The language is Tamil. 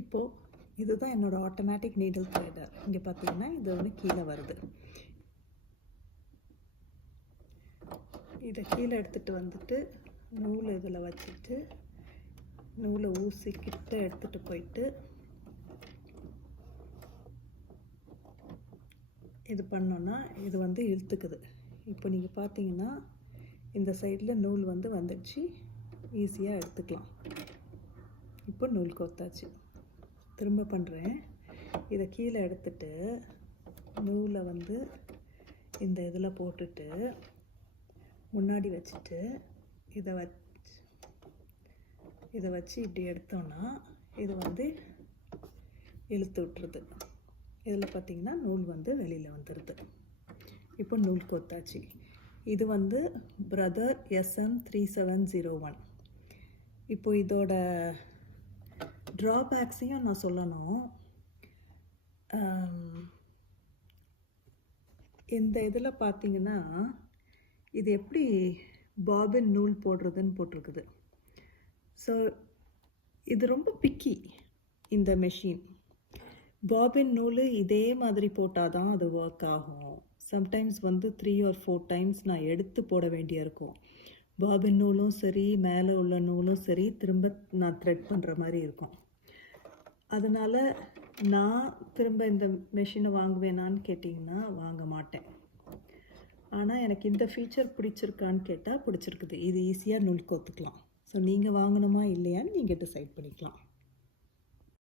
இப்போது இதுதான் என்னோடய ஆட்டோமேட்டிக் நீடில் த்ரெடர். இங்கே பார்த்தீங்கன்னா இது வந்து கீழே வருது. இதை கீழே எடுத்துகிட்டு வந்துட்டு நூல் இதில் வச்சுட்டு நூலை ஊசி கிட்ட எடுத்துகிட்டு போயிட்டு இது பண்ணோன்னா இது வந்து இழுத்துக்குது. இப்போ நீங்கள் பார்த்தீங்கன்னா இந்த சைடில் நூல் வந்து வந்துடுச்சு, ஈஸியாக எடுத்துக்கலாம். இப்போ நூல் கோத்தாச்சு. திரும்ப பண்ணுறேன். இதை கீழே எடுத்துட்டு நூலை வந்து இந்த இதில் போட்டுட்டு முன்னாடி வச்சுட்டு இதை வச்சு இப்படி எடுத்தோன்னா இது வந்து இழுத்து விட்டுருது. இதில் பார்த்திங்கன்னா நூல் வந்து வெளியில் வந்துடுது. இப்போ நூல் கோத்தாச்சு. இது வந்து பிரதர் SM3701. இப்போ இதோட ட்ராபேக்ஸையும் நான் சொல்லணும். இந்த இதில் பார்த்திங்கன்னா இது எப்படி பாபின் நூல் போடுறதுன்னு போட்டிருக்குது. ஸோ இது ரொம்ப பிக்கி இந்த மெஷின். பாபின் நூல் இதே மாதிரி போட்டால் தான் அது ஒர்க் ஆகும். சம்டைம்ஸ் வந்து 3 or 4 டைம்ஸ் நான் எடுத்து போட வேண்டிய இருக்கும். பாபின் நூலும் சரி, மேலே உள்ள நூலும் சரி, திரும்ப நான் த்ரெட் பண்ணுற மாதிரி இருக்கும். அதனால் நான் திரும்ப இந்த மெஷினை வாங்குவேனான்னு கேட்டிங்கன்னா வாங்க மாட்டேன். ஆனால் எனக்கு இந்த ஃபீச்சர் பிடிச்சிருக்கான்னு கேட்டால் பிடிச்சிருக்குது. இது ஈஸியாக நூல் கோத்துக்கலாம். ஸோ நீங்கள் வாங்கணுமா இல்லையான்னு நீங்கள் டிசைட் பண்ணிக்கலாம்.